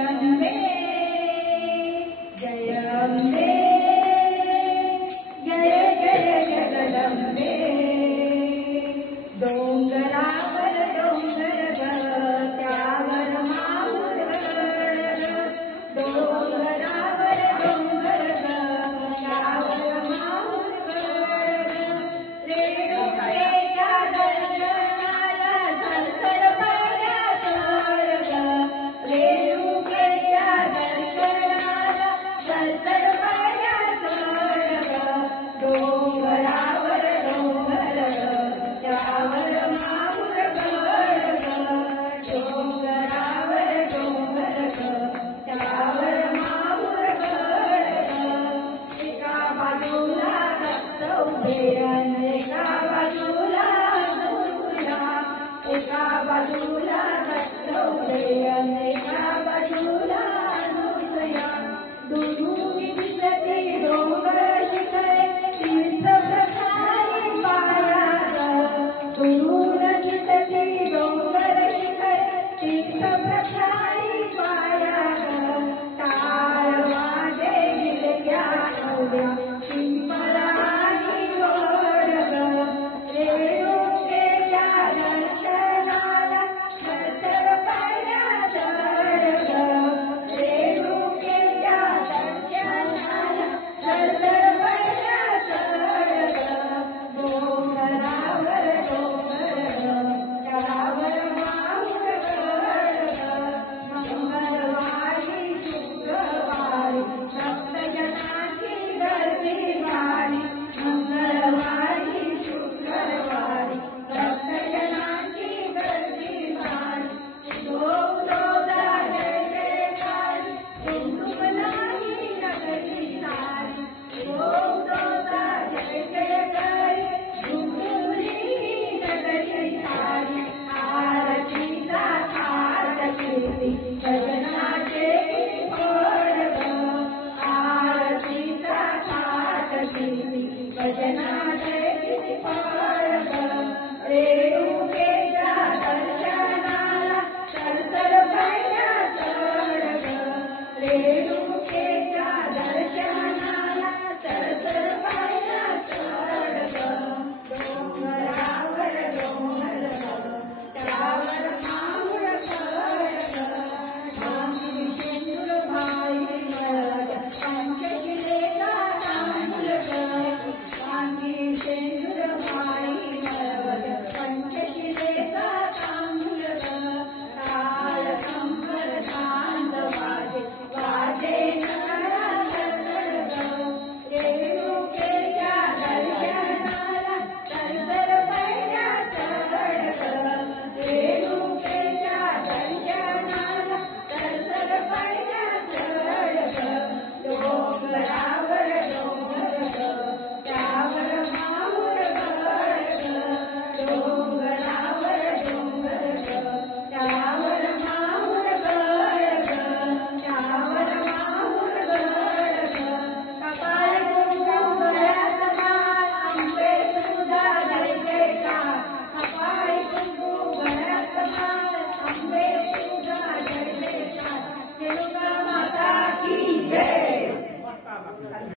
जगदम्बे जय अम्बे जय जय जगदम्बे डोंगरावर डोंगर त्यावर माहुरगर डोंगरावर डोंगर त्यावर माहुरगर रेणुकेच्या दर्शनाला संतर पायाचा वर्ग रेणुकेच्या दर्शनाला संतर पायाचा वर्ग डोंगरावर डोंगर त्यावर माहुरगर डोंगरावर डोंगर त्यावर माहुरगर एका बाजूला दत्त उभे अन एका बाजूला अनुसूया एका बाजूला दत्त उभे अन एका बाजूला अनुसूया दुरुनी दिसती डोंगर शिखरे तीर्थ प्रसारी पायाचा दुरून दिसती डोंगर शिखरे तीर्थ प्रसारी